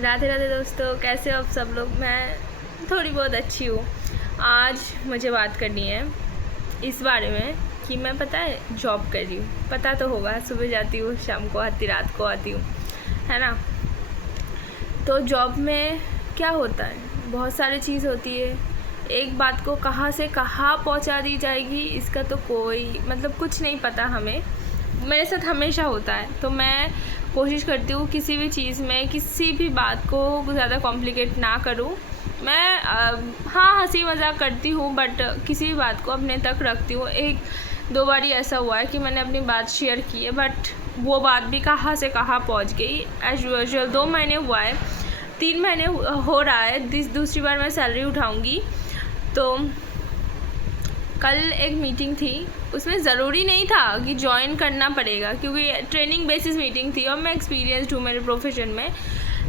राधे राधे दोस्तों, कैसे हो आप सब लोग। मैं थोड़ी बहुत अच्छी हूँ। आज मुझे बात करनी है इस बारे में कि मैं पता है जॉब कर रही हूँ। पता तो होगा, सुबह जाती हूँ, शाम को आती, रात को आती हूँ, है ना। तो जॉब में क्या होता है, बहुत सारी चीज़ होती है। एक बात को कहाँ से कहाँ पहुँचा दी जाएगी इसका तो कोई कुछ नहीं पता हमें। मेरे साथ हमेशा होता है। तो मैं कोशिश करती हूँ किसी भी चीज़ में किसी भी बात को ज़्यादा कॉम्प्लिकेट ना करूँ। मैं हाँ हंसी मज़ाक करती हूँ, बट किसी भी बात को अपने तक रखती हूँ। एक दो बार ऐसा हुआ है कि मैंने अपनी बात शेयर की है, बट वो बात भी कहाँ से कहाँ पहुँच गई। एज यूजुअल 2 महीने हुआ है, 3 महीने हो रहा है, दूसरी बार मैं सैलरी उठाऊँगी। तो कल एक मीटिंग थी, उसमें ज़रूरी नहीं था कि ज्वाइन करना पड़ेगा, क्योंकि ट्रेनिंग बेसिस मीटिंग थी और मैं एक्सपीरियंस्ड हूँ मेरे प्रोफेशन में।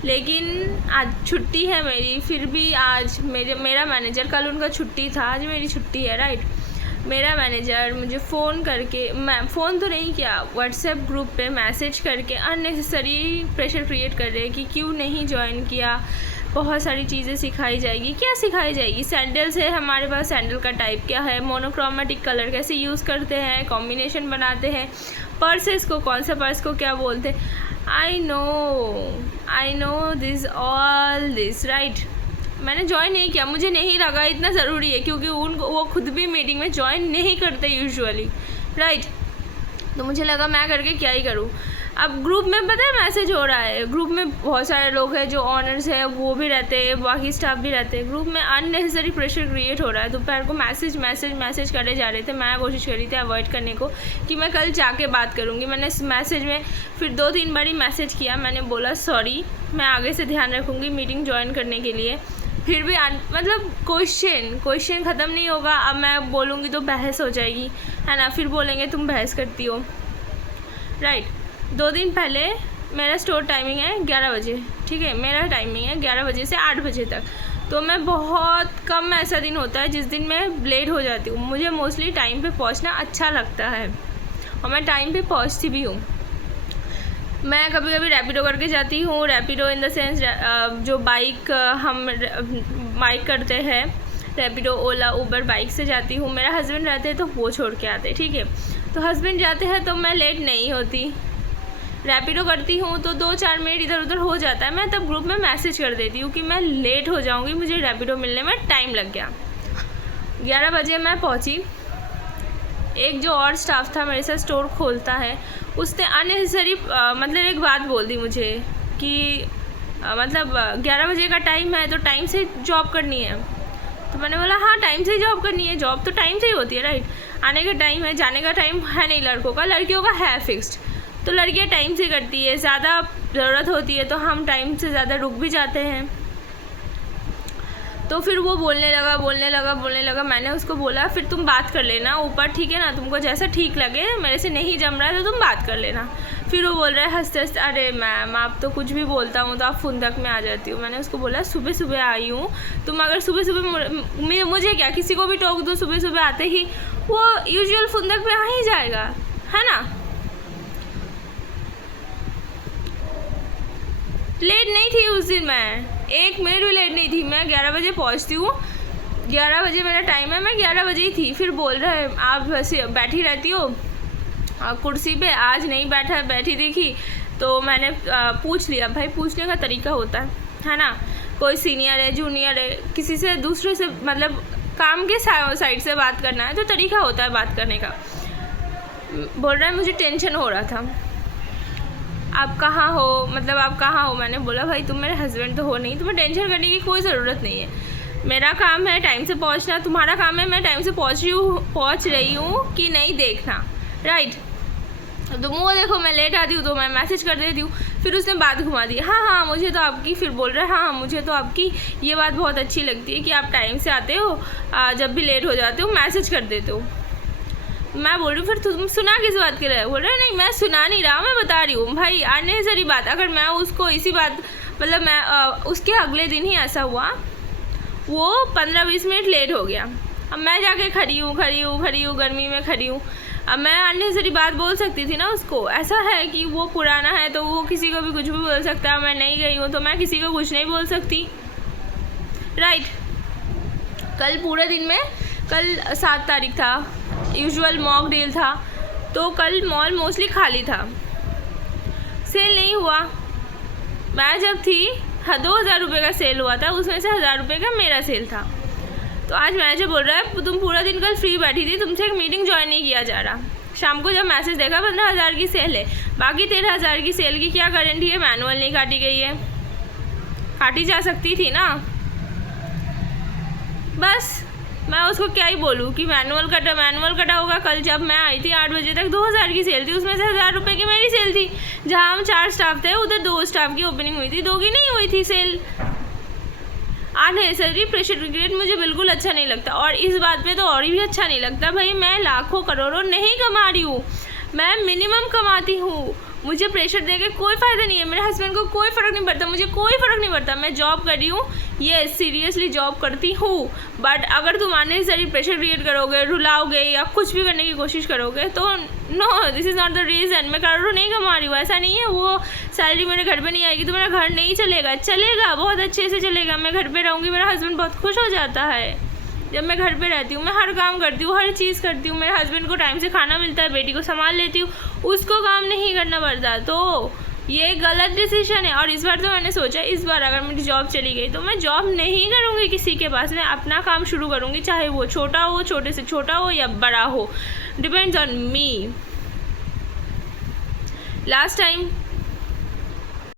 लेकिन आज छुट्टी है मेरी, फिर भी आज मेरा मैनेजर, कल उनका छुट्टी था, आज मेरी छुट्टी है, राइट। मेरा मैनेजर मुझे फ़ोन करके, मैं फ़ोन तो नहीं किया, व्हाट्सएप ग्रुप पे मैसेज करके अननेसेसरी प्रेशर क्रिएट कर रहे हैं कि क्यों नहीं ज्वाइन किया। बहुत सारी चीज़ें सिखाई जाएगी। क्या सिखाई जाएगी? सैंडल्स है हमारे पास, सैंडल का टाइप क्या है, मोनोक्रोमेटिक कलर कैसे यूज़ करते हैं, कॉम्बिनेशन बनाते हैं, पर्सेस को, कौन सा पर्स को क्या बोलते हैं। I know this all this, right. मैंने ज्वाइन नहीं किया, मुझे नहीं लगा इतना ज़रूरी है, क्योंकि वो खुद भी मीटिंग में ज्वाइन नहीं करते यूजुअली, राइट। तो मुझे लगा मैं करके क्या ही करूँ। अब ग्रुप में पता है मैसेज हो रहा है, ग्रुप में बहुत सारे लोग हैं जो ऑनर्स हैं, वो भी रहते हैं, बाकी स्टाफ भी रहते हैं। ग्रुप में अननेसेसरी प्रेशर क्रिएट हो रहा है। दोपहर को मैसेज करे जा रहे थे। मैं कोशिश करी थी अवॉइड करने को कि मैं कल जाके बात करूँगी। मैंने इस मैसेज में फिर 2-3 बारी मैसेज किया। मैंने बोला सॉरी, मैं आगे से ध्यान रखूँगी मीटिंग ज्वाइन करने के लिए। फिर भी क्वेश्चन ख़त्म नहीं होगा। अब मैं बोलूँगी तो बहस हो जाएगी, है ना। फिर बोलेंगे तुम बहस करती हो, राइट। 2 दिन पहले मेरा स्टोर टाइमिंग है 11 बजे, ठीक है। मेरा टाइमिंग है 11 बजे से 8 बजे तक। तो मैं बहुत कम ऐसा दिन होता है जिस दिन मैं लेट हो जाती हूँ। मुझे मोस्टली टाइम पे पहुँचना अच्छा लगता है और मैं टाइम पे पहुँचती भी हूँ। मैं कभी कभी रैपिडो करके जाती हूँ। रैपिडो इन द सेंस जो बाइक हम बाइक करते हैं, रैपिडो, ओला, उबर, बाइक से जाती हूँ। मेरा हस्बैंड रहते हैं तो वो छोड़ के आते हैं, ठीक है। तो हस्बैंड जाते हैं तो मैं लेट नहीं होती। रैपिडो करती हूँ तो 2-4 मिनट इधर उधर हो जाता है। मैं तब ग्रुप में मैसेज कर देती हूँ कि मैं लेट हो जाऊँगी, मुझे रैपिडो मिलने में टाइम लग गया। 11 बजे मैं पहुँची। एक जो और स्टाफ था मेरे साथ स्टोर खोलता है, उसने अननेसेसरी एक बात बोल दी मुझे कि 11 बजे का टाइम है तो टाइम से जॉब करनी है। तो मैंने बोला हाँ टाइम से जॉब करनी है, जॉब तो टाइम से ही होती है, राइट। आने का टाइम है, जाने का टाइम है नहीं लड़कों का, लड़कियों का है फिक्स्ड। तो लड़कियाँ टाइम से करती है, ज़्यादा ज़रूरत होती है तो हम टाइम से ज़्यादा रुक भी जाते हैं। तो फिर वो बोलने लगा। मैंने उसको बोला फिर तुम बात कर लेना ऊपर, ठीक है ना, तुमको जैसा ठीक लगे, मेरे से नहीं जम रहा है तो तुम बात कर लेना। फिर वो बोल रहा है हंसते हंसते, अरे मैम आप तो कुछ भी बोलता हूँ तो आप फुंदक में आ जाती हूँ। मैंने उसको बोला सुबह सुबह आई हूँ, तुम अगर सुबह सुबह मुझे क्या, किसी को भी टोक दो सुबह सुबह आते ही, वो यूजुअल फुंदक में आ ही जाएगा, है ना। लेट नहीं थी उस दिन, मैं 1 मिनट भी लेट नहीं थी। मैं 11 बजे पहुंचती हूँ, 11 बजे मेरा टाइम है, मैं 11 बजे ही थी। फिर बोल रहा है आप वैसे बैठी रहती हो कुर्सी पे, आज नहीं बैठी देखी। तो मैंने पूछ लिया। भाई पूछने का तरीका होता है ना। कोई सीनियर है, जूनियर है, किसी से दूसरे से काम के साइड से बात करना है तो तरीका होता है बात करने का। बोल रहा है मुझे टेंशन हो रहा था, आप कहाँ हो। मैंने बोला भाई तुम मेरे हस्बैंड तो हो नहीं, तुम्हें टेंशन करने की कोई ज़रूरत नहीं है। मेरा काम है टाइम से पहुँचना, तुम्हारा काम है मैं टाइम से पहुँच रही हूँ कि नहीं देखना, राइट। तो वो देखो मैं लेट आती हूँ तो मैं मैसेज कर देती हूँ। फिर उसने बात घुमा दी, हाँ मुझे तो आपकी, फिर बोल रहा है हाँ मुझे तो आपकी ये बात बहुत अच्छी लगती है कि आप टाइम से आते हो, जब भी लेट हो जाते हो मैसेज कर देते हो। मैं बोल रही हूँ फिर तुम सुना किस बात के रहे? बोल रहे नहीं मैं सुना नहीं रहा, मैं बता रही हूँ। भाई अननेसेसरी बात, अगर मैं उसको इसी बात मैं उसके अगले दिन ही ऐसा हुआ, वो 15-20 मिनट लेट हो गया। अब मैं जाके खड़ी हूँ गर्मी में खड़ी हूँ। अब मैं अननेसेसरी बात बोल सकती थी ना उसको। ऐसा है कि वो पुराना है तो वो किसी को भी कुछ भी बोल सकता है, मैं नहीं गई हूँ तो मैं किसी को कुछ नहीं बोल सकती, राइट। कल पूरे दिन में, कल 7 तारीख था, यूजुअल मॉक डील था, तो कल मॉल मोस्टली खाली था, सेल नहीं हुआ। मैं जब थी 2000 रुपये का सेल हुआ था, उसमें से 1000 रुपये का मेरा सेल था। तो आज मैनेजर बोल रहा है तुम पूरा दिन कल फ्री बैठी थी, तुमसे एक मीटिंग ज्वाइन नहीं किया जा रहा। शाम को जब मैसेज देखा 15,000 की सेल है, बाकी 13,000 की सेल की क्या गारंटी है मैनुअल नहीं काटी गई है? काटी जा सकती थी ना। बस मैं उसको क्या ही बोलूँ कि मैनुअल कटा होगा। कल जब मैं आई थी 8 बजे तक 2000 की सेल थी, उसमें से 1000 रुपये की मेरी सेल थी। जहाँ हम 4 स्टाफ थे उधर 2 स्टाफ की ओपनिंग हुई थी, 2 की नहीं हुई थी सेल। अननेसेसरी प्रेशर क्रिएट मुझे बिल्कुल अच्छा नहीं लगता, और इस बात पे तो और भी अच्छा नहीं लगता। भाई मैं लाखों करोड़ों नहीं कमा रही हूँ, मैं मिनिमम कमाती हूँ, मुझे प्रेशर देके कोई फ़ायदा नहीं है। मेरे हस्बैंड को कोई फ़र्क नहीं पड़ता, मुझे कोई फ़र्क नहीं पड़ता। मैं जॉब कर रही हूँ, ये सीरियसली जॉब करती हूँ, बट अगर तुम अननेसेसरी प्रेशर क्रिएट करोगे, रुलाओगे या कुछ भी करने की कोशिश करोगे तो no, this is not the reason. मैं करोड़ों नहीं कमा रही हूँ, ऐसा नहीं है। वो सैलरी मेरे घर पे नहीं आएगी तो मेरा घर नहीं चलेगा, चलेगा, बहुत अच्छे से चलेगा। मैं घर पे रहूँगी, मेरा हस्बैंड बहुत खुश हो जाता है जब मैं घर पे रहती हूँ। मैं हर काम करती हूँ, हर चीज़ करती हूँ, मेरे हस्बैंड को टाइम से खाना मिलता है, बेटी को संभाल लेती हूँ, उसको काम नहीं करना पड़ता। तो ये गलत डिसीजन है। और इस बार तो मैंने सोचा, इस बार अगर मेरी जॉब चली गई तो मैं जॉब नहीं करूँगी किसी के पास, मैं अपना काम शुरू करूँगी, चाहे वो छोटा हो, छोटे से छोटा हो या बड़ा हो, depends on me. Last time